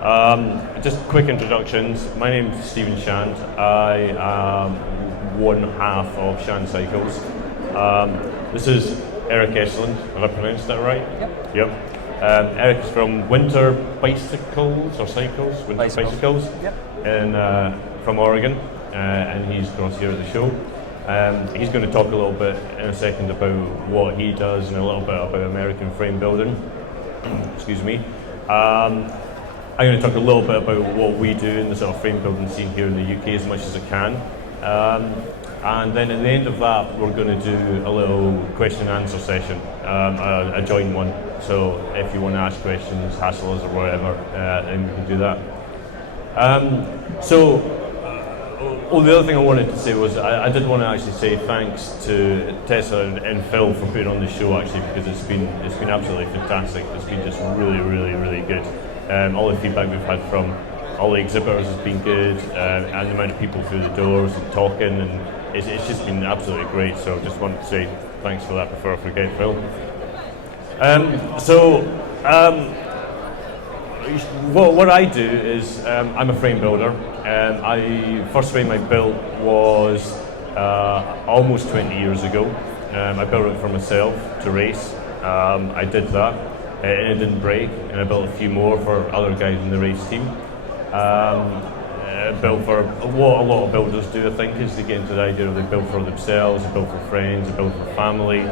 Just quick introductions. My name is Stephen Shand. I am one half of Shand Cycles. This is Eric Esland. Have I pronounced that right? Yep. Eric is from Winter Bicycles or Cycles? Winter Bicycles. Yep. From Oregon, and he's across here at the show. He's going to talk a little bit in a second about what he does and a little bit about American frame building. Excuse me. I'm going to talk a little bit about what we do in the sort of frame building scene here in the UK as much as I can. And then at the end of that, we're going to do a little question and answer session, a joint one. So if you want to ask questions, hassle us or whatever, then we can do that. The other thing I wanted to say was I did want to actually say thanks to Tessa and Phil for putting on the show actually, because it's been absolutely fantastic. It's been just really good. All the feedback we've had from all the exhibitors has been good, and the amount of people through the doors and talking, and it's just been absolutely great. So I just wanted to say thanks for that before I forget, Phil. What I do is I'm a frame builder. First frame I built was almost 20 years ago. I built it for myself to race. I did that, and it didn't break, and I built a few more for other guys in the race team. Built for what a lot of builders do, I think, is they get into the idea of they build for themselves, they build for friends, they build for family.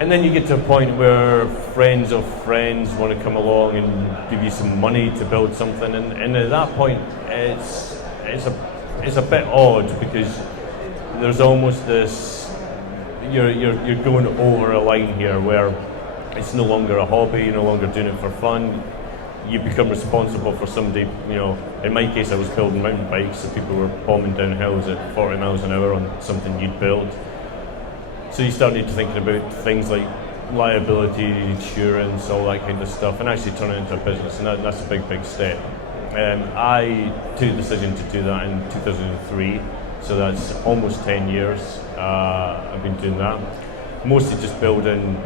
And then you get to a point where friends of friends want to come along and give you some money to build something, and at that point it's a bit odd, because there's almost this you're going over a line here where it's no longer a hobby, you're no longer doing it for fun. You become responsible for somebody, in my case I was building mountain bikes, so people were bombing down hills at 40 miles an hour on something you'd build. So you started thinking about things like liability, insurance, all that kind of stuff, and actually turn it into a business, and that's a big step. I took the decision to do that in 2003, so that's almost 10 years I've been doing that. Mostly just building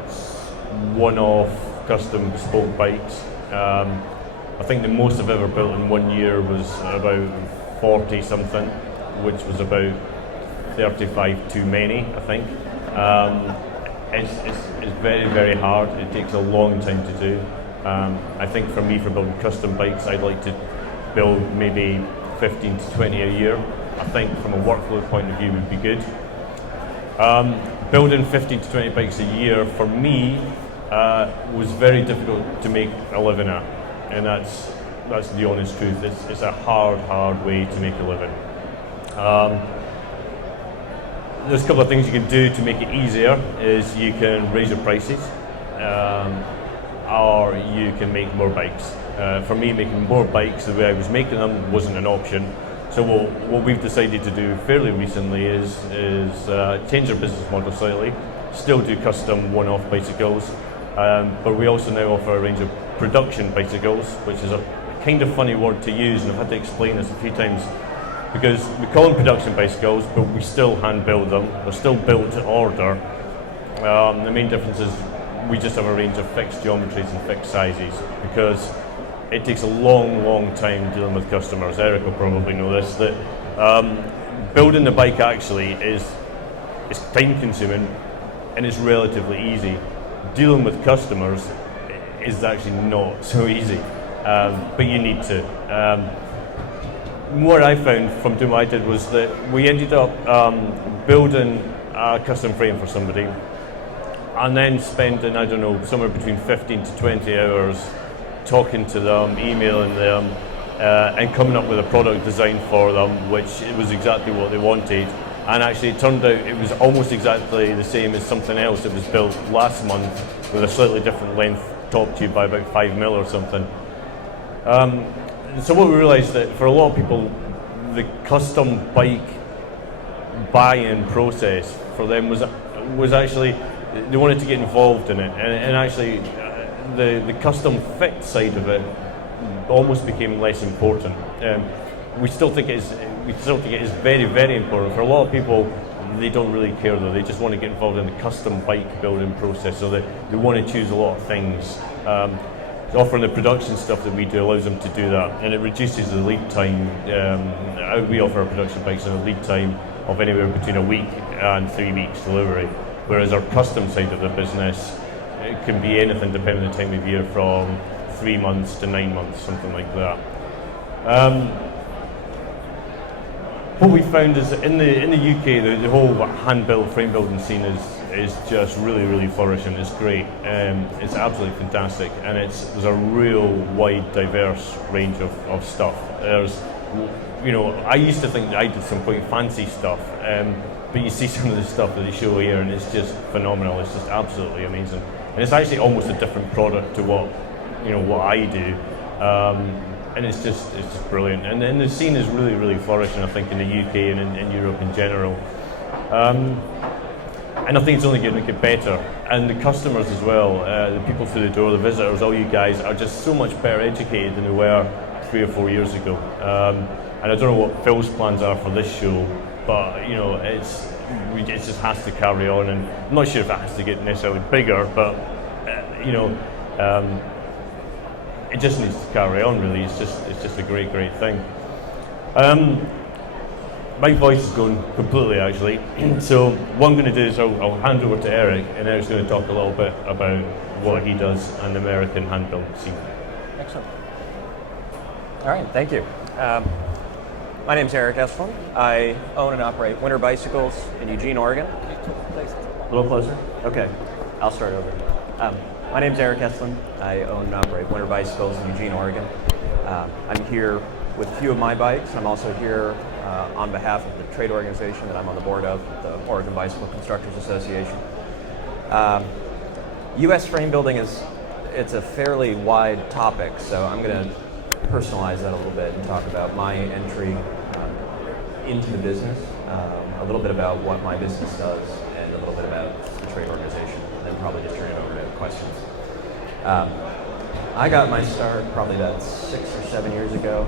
one-off custom bespoke bikes. I think the most I've ever built in 1 year was about 40 something, which was about 35 too many, I think. It's very hard. It takes a long time to do. I think for me, for building custom bikes, I'd like to build maybe 15 to 20 a year. I think from a workflow point of view would be good. Building 15 to 20 bikes a year for me was very difficult to make a living at, and that's the honest truth. It's a hard way to make a living. There's a couple of things you can do to make it easier. Is you can raise your prices, or you can make more bikes. For me, making more bikes the way I was making them wasn't an option. So what we've decided to do fairly recently is change our business model slightly. Still do custom one-off bicycles, but we also now offer a range of production bicycles, which is a kind of funny word to use, and I've had to explain this a few times, because we call them production bicycles, but we still hand build them. They're still built to order. The main difference is we just have a range of fixed geometries and fixed sizes, because it takes a long time dealing with customers. Eric will probably know this, that building the bike actually is time consuming and it's relatively easy. Dealing with customers is actually not so easy, but you need to. What I found from doing what I did was that we ended up building a custom frame for somebody, and then spending, I don't know, somewhere between 15 to 20 hours talking to them, emailing them, and coming up with a product design for them, which it was exactly what they wanted. And actually it turned out it was almost exactly the same as something else that was built last month with a slightly different length top tube by about 5 mil or something. So what we realised that for a lot of people, the custom bike buy-in process for them was actually, they wanted to get involved in it, and actually the custom fit side of it almost became less important. We still think it is very important. For a lot of people, they don't really care though. They just want to get involved in the custom bike building process, so they want to choose a lot of things. offering the production stuff that we do allows them to do that, and it reduces the lead time. We offer our production bikes in a lead time of anywhere between a week and 3 weeks delivery, whereas our custom side of the business, it can be anything depending on the time of year, from 3 months to 9 months, something like that. What we found is in the UK, the whole hand-built frame building scene is just really flourishing. It's great. It's absolutely fantastic, and there's a real wide, diverse range of stuff. There's, I used to think that I did some quite fancy stuff, but you see some of the stuff that they show here, and it's just phenomenal. It's just absolutely amazing, and it's actually almost a different product to what I do. And it's just brilliant, and the scene is really flourishing, I think, in the UK and in Europe in general. And I think it's only going to get better. And the customers as well, the people through the door, the visitors, all you guys are just so much better educated than they were 3 or 4 years ago. And I don't know what Phil's plans are for this show, but it just has to carry on. And I'm not sure if it has to get necessarily bigger, but it just needs to carry on, really. It's just a great thing. My voice is going completely, actually. So what I'm going to do is I'll hand over to Eric, and Eric's going to talk a little bit about what he does and the American hand-built scene. Excellent. All right, thank you. My name's Eric Estlund. I own and operate Winter Bicycles in Eugene, Oregon. A little closer? Okay, I'll start over. My name's Eric Estlund. I own and operate Winter Bicycles in Eugene, Oregon. I'm here with a few of my bikes. I'm also here on behalf of the trade organization that I'm on the board of, the Oregon Bicycle Constructors Association. U.S. frame building it's a fairly wide topic, so I'm going to personalize that a little bit and talk about my entry into the business, a little bit about what my business does, and a little bit about the trade organization, and then probably just turn it over to questions. I got my start probably about 6 or 7 years ago.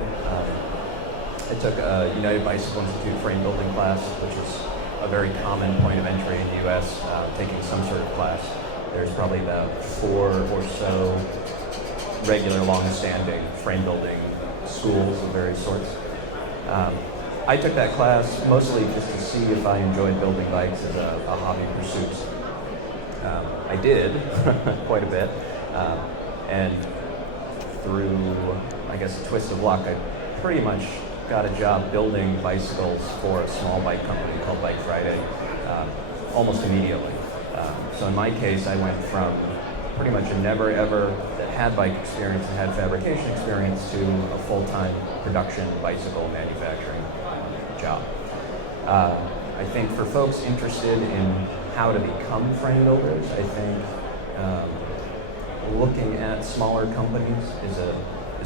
I took a United Bicycle Institute frame building class, which is a very common point of entry in the U.S., taking some sort of class. There's probably about 4 or so regular, long-standing frame building schools of various sorts. I took that class mostly just to see if I enjoyed building bikes as a hobby pursuit. I did, quite a bit, and through, I guess, a twist of luck, I pretty much got a job building bicycles for a small bike company called Bike Friday almost immediately. So in my case, I went from pretty much a never ever that had bike experience and had fabrication experience to a full-time production bicycle manufacturing job. I think for folks interested in how to become frame builders, I think looking at smaller companies is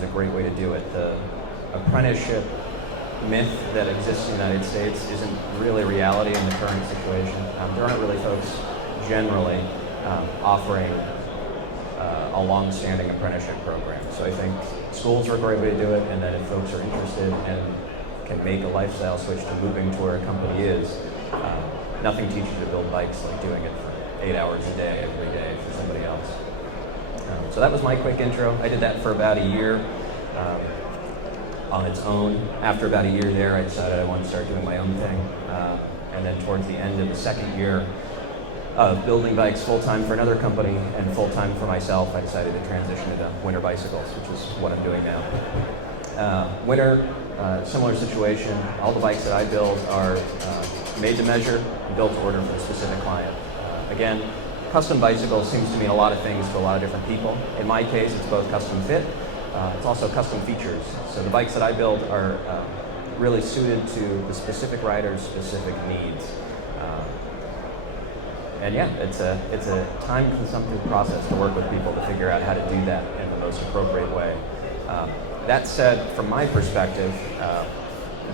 a great way to do it. The apprenticeship myth that exists in the United States isn't really reality in the current situation. There aren't really folks generally offering a long-standing apprenticeship program. So I think schools are a great way to do it, and then if folks are interested and can make a lifestyle switch to moving to where a company is, nothing teaches you to build bikes like doing it for 8 hours a day, every day for somebody else. So that was my quick intro. I did that for about a year on its own. After about a year there, I decided I wanted to start doing my own thing. And then towards the end of the second year of building bikes full-time for another company and full-time for myself, I decided to transition into Winter Bicycles, which is what I'm doing now. Winter, similar situation. All the bikes that I build are made to measure, built to order for a specific client. Again, custom bicycle seems to mean a lot of things to a lot of different people. In my case, it's both custom fit, it's also custom features. So the bikes that I build are really suited to the specific rider's specific needs. And yeah, it's a time-consumptive process to work with people to figure out how to do that in the most appropriate way. That said, from my perspective,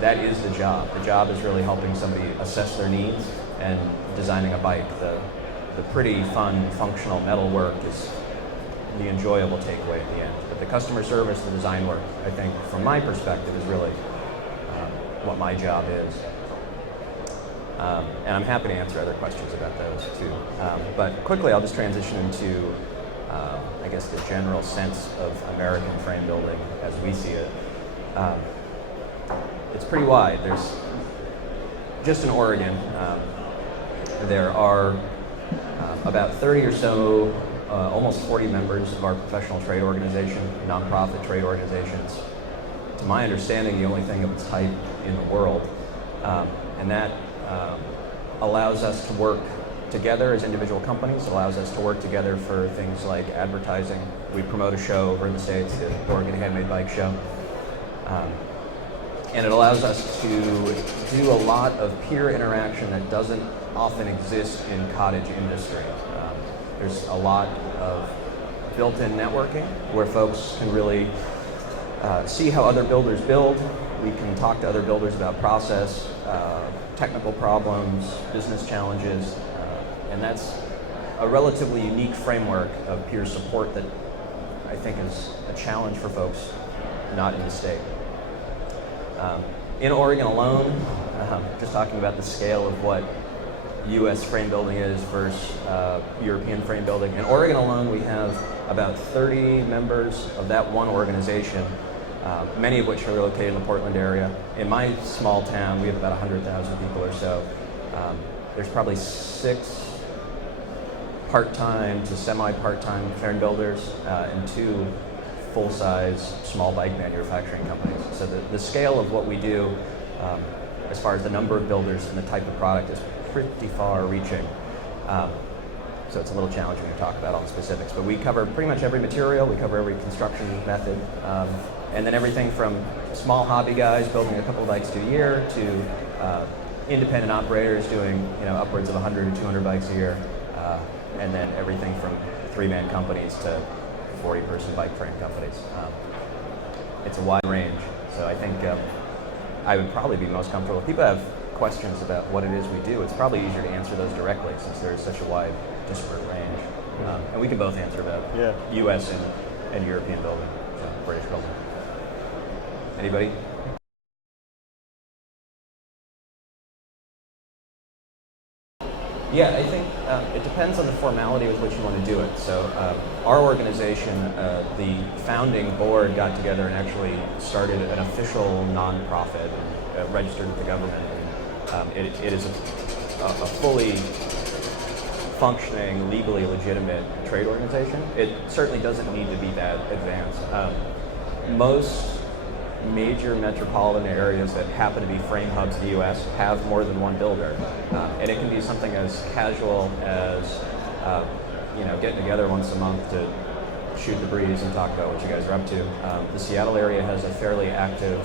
that is the job. The job is really helping somebody assess their needs and designing a bike. The pretty fun, functional metal work is the enjoyable takeaway at the end. But the customer service, the design work, I think, from my perspective, is really what my job is. And I'm happy to answer other questions about those too. But quickly, I'll just transition into I guess, the general sense of American frame building as we see it. It's pretty wide. There's just in Oregon, there are about 30 or so, almost 40 members of our professional trade organization, nonprofit trade organizations. To my understanding, the only thing of its type in the world, and that allows us to work together as individual companies. It allows us to work together for things like advertising. We promote a show over in the States, the Oregon Handmade Bike Show. And it allows us to do a lot of peer interaction that doesn't often exist in cottage industry. There's a lot of built-in networking where folks can really see how other builders build. We can talk to other builders about process, technical problems, business challenges, and that's a relatively unique framework of peer support that I think is a challenge for folks not in the state. In Oregon alone, just talking about the scale of what U.S. frame building is versus European frame building. In Oregon alone, we have about 30 members of that one organization, many of which are located in the Portland area. In my small town, we have about 100,000 people or so. There's probably 6 part-time to semi-part-time frame builders and 2 full-size small bike manufacturing companies. So the scale of what we do, as far as the number of builders and the type of product, is pretty far-reaching. So it's a little challenging to talk about all the specifics, but we cover pretty much every material, we cover every construction method, and then everything from small hobby guys building a couple of bikes a year to independent operators doing upwards of 100 to 200 bikes a year, and then everything from 3-man companies to 40-person bike frame companies. It's a wide range, so I think I would probably be most comfortable. If people have questions about what it is we do, it's probably easier to answer those directly since there is such a wide, disparate range. And we can both answer about U.S. and European building, so British building. Anybody? Yeah, I think it depends on the formality with which you want to do it. So our organization, the founding board got together and actually started an official nonprofit registered with the government. It is a fully functioning, legally legitimate trade organization. It certainly doesn't need to be that advanced. Most major metropolitan areas that happen to be frame hubs in the U.S. have more than one builder, and it can be something as casual as getting together once a month to shoot the breeze and talk about what you guys are up to. The Seattle area has a fairly active,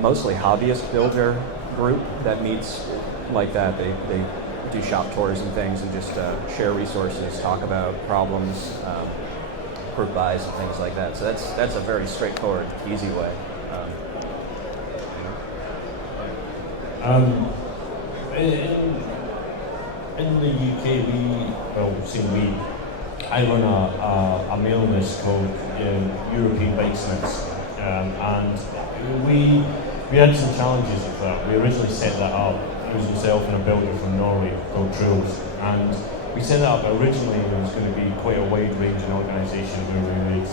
mostly hobbyist builder group that meets like that. They do shop tours and things and just share resources, talk about problems, group buys and things like that. So that's a very straightforward, easy way. In the UK, I run a mailing list called European Bikesmiths, and we had some challenges with that. We originally set that up. It was myself and a builder from Norway called Truls, and we set that up originally. It was going to be quite a wide-ranging organisation where we would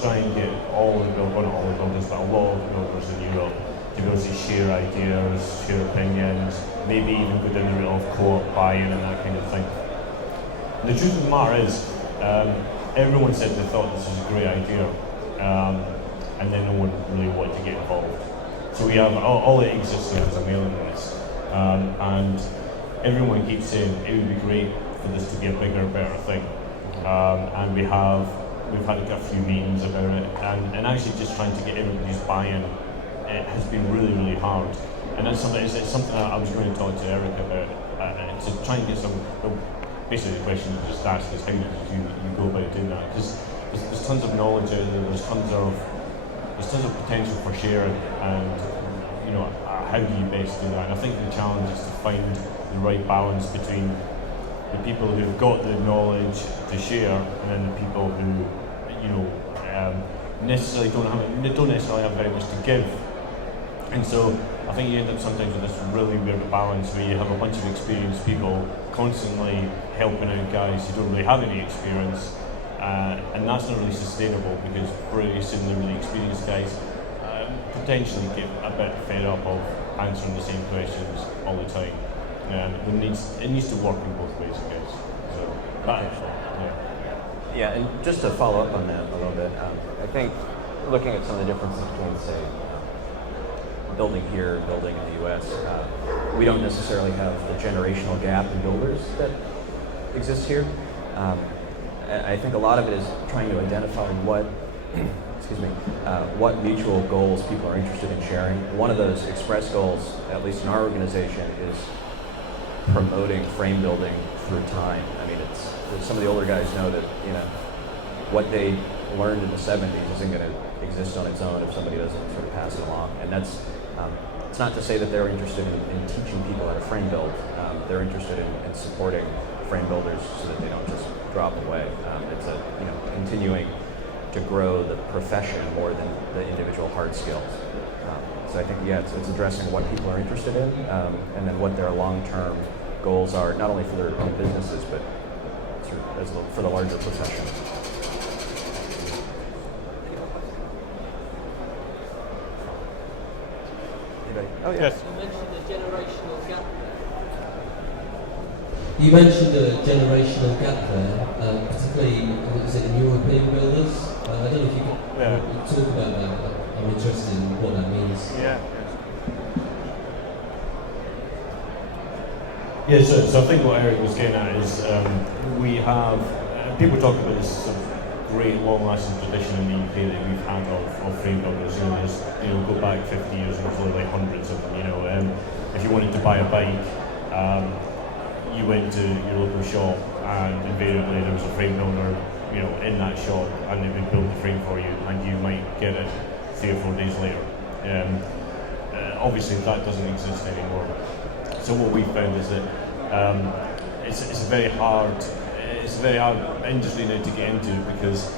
try and get all the builders, well, not all the builders, but a lot of builders in Europe to be able to share ideas, share opinions, maybe even go down the route of co-op buy-in and that kind of thing. The truth of the matter is, everyone said they thought this was a great idea, and then no one really wanted to get involved. So we have all it exists as a mailing list, and everyone keeps saying it would be great for this to be a bigger, better thing. And we've had a few meetings about it, and actually just trying to get everybody's buy-in has been really, really hard. And that's something I was going to talk to Eric about, to try and get some. Basically, the question you just asked is how did you go about doing that? Because there's tons of knowledge out there. There's tons of potential for sharing, and how do you best do that? And I think the challenge is to find the right balance between the people who've got the knowledge to share, and then the people who, necessarily don't necessarily have very much to give. And so I think you end up sometimes with this really weird balance where you have a bunch of experienced people constantly helping out guys who don't really have any experience, and that's not really sustainable because pretty soon the really experienced guys potentially get a bit fed up of answering the same questions all the time. It needs to work in both ways, I guess. So, yeah, and just to follow up on that a little bit, I think looking at some of the differences between, say, building here and building in the U.S., we don't necessarily have the generational gap in builders that exists here. I think a lot of it is trying to identify what, what mutual goals people are interested in sharing. One of those express goals, at least in our organization, is promoting frame building through time. I mean, some of the older guys know that what they learned in the 70s isn't going to exist on its own if somebody doesn't sort of pass it along. And that's it's not to say that they're interested in teaching people how to frame build. They're interested in supporting frame builders so that they don't just drop away. It's continuing to grow the profession more than the individual hard skills. So I think, it's addressing what people are interested in, and then what their long-term goals are, not only for their own businesses, but for the larger profession. Anybody? Oh, yeah. Yes. You mentioned the generational gap. You mentioned a generational gap there, particularly was it in European builders? I don't know if you could talk about that. I'm interested in what that means. Yeah, so I think what Eric was getting at is we have, people talk about this sort of great long-lasting tradition in the UK that we've had of frame builders. Go back 50 years and there's only like hundreds of them. If you wanted to buy a bike, you went to your local shop and invariably there was a frame builder, in that shop, and they would build the frame for you, and you might get it 3 or 4 days later. Obviously, that doesn't exist anymore. So what we found is that it's a very hard industry now to get into because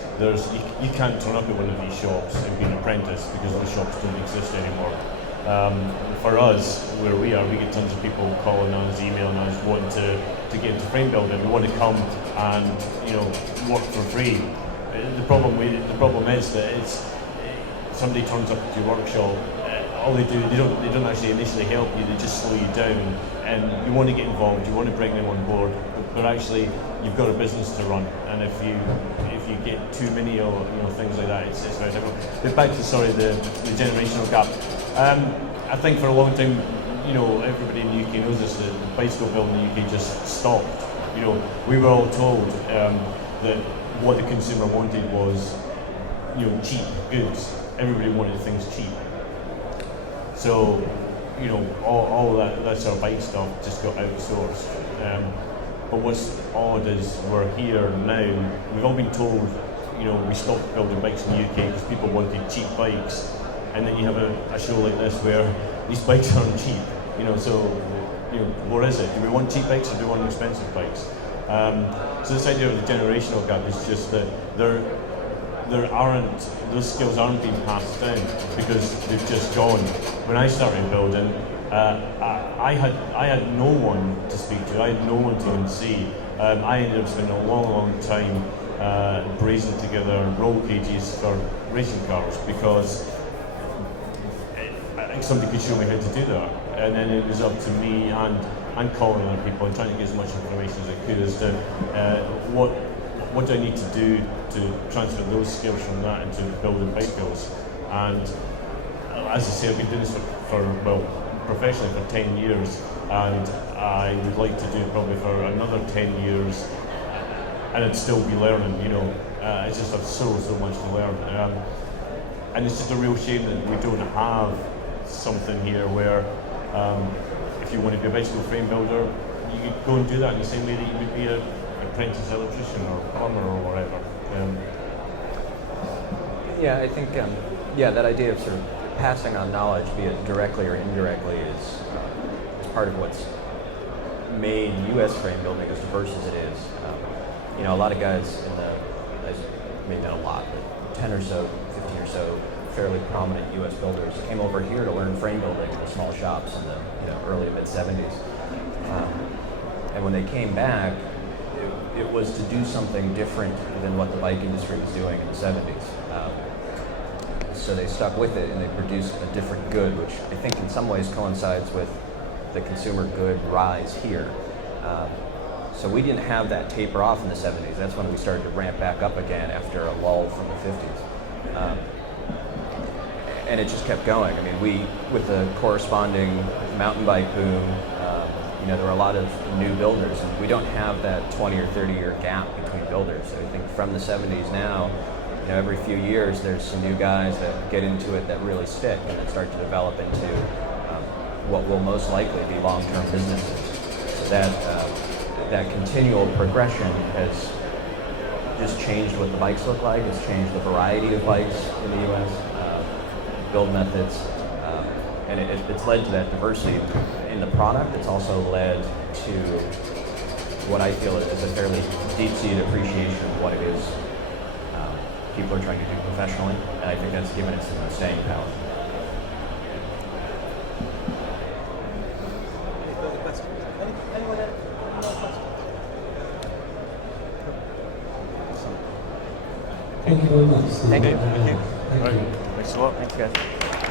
you can't turn up at one of these shops and be an apprentice because those shops don't exist anymore. For us, where we are, we get tons of people calling us, emailing us, wanting to get into frame building. We want to come and work for free. The problem is that somebody turns up at your workshop. All they do, they don't actually initially help you. They just slow you down, and you want to get involved. You want to bring them on board, but actually, you've got a business to run, and if you get too many or things like that, it's very difficult. But back to the generational gap. I think for a long time, everybody in the UK knows this, that the bicycle building in the UK just stopped. We were all told that what the consumer wanted was, cheap goods. Everybody wanted things cheap. So, all that sort of bike stuff just got outsourced. But what's odd is we're here now. We've all been told, we stopped building bikes in the UK because people wanted cheap bikes. And then you have a show like this where these bikes aren't cheap. What is it? Do we want cheap bikes or do we want expensive bikes? So this idea of the generational gap is just that those skills aren't being passed down because they've just gone. When I started building, I had no one to speak to. I had no one to even see. I ended up spending a long time brazing together roll cages for racing cars because somebody could show me how to do that, and then it was up to me and calling other people and trying to get as much information as I could as to what do I need to do to transfer those skills from that into building bicycles. And as I say, I've been doing this professionally for 10 years, and I would like to do it probably for another 10 years, and I'd still be learning. It's just I've so much to learn, and it's just a real shame that we don't have something here where if you want to be a bicycle frame builder, you could go and do that in the same way that you would be an apprentice electrician or plumber or whatever. I think that idea of sort of passing on knowledge, be it directly or indirectly, is part of what's made U.S. frame building as diverse as it is. A lot of guys maybe not a lot, but 10 or so, 15 or so fairly prominent U.S. builders came over here to learn frame building in the small shops in the early to mid 70s. And when they came back, it was to do something different than what the bike industry was doing in the 70s. So they stuck with it and they produced a different good, which I think in some ways coincides with the consumer good rise here. So we didn't have that taper off in the 70s. That's when we started to ramp back up again after a lull from the 50s. And it just kept going. I mean, with the corresponding mountain bike boom, there were a lot of new builders, and we don't have that 20 or 30 year gap between builders. So I think from the 70s now, every few years there's some new guys that get into it that really stick and then start to develop into what will most likely be long-term businesses. So that continual progression has just changed what the bikes look like. It's changed the variety of bikes in the U.S., build methods, and it's led to that diversity in the product. It's also led to what I feel is a fairly deep-seated appreciation of what it is people are trying to do professionally, and I think that's given it some staying power. Any further questions? Anyone else? Any more questions? Thank you very much, Steve. Thank you. Thank you. Right. Thanks a lot. Thanks, guys.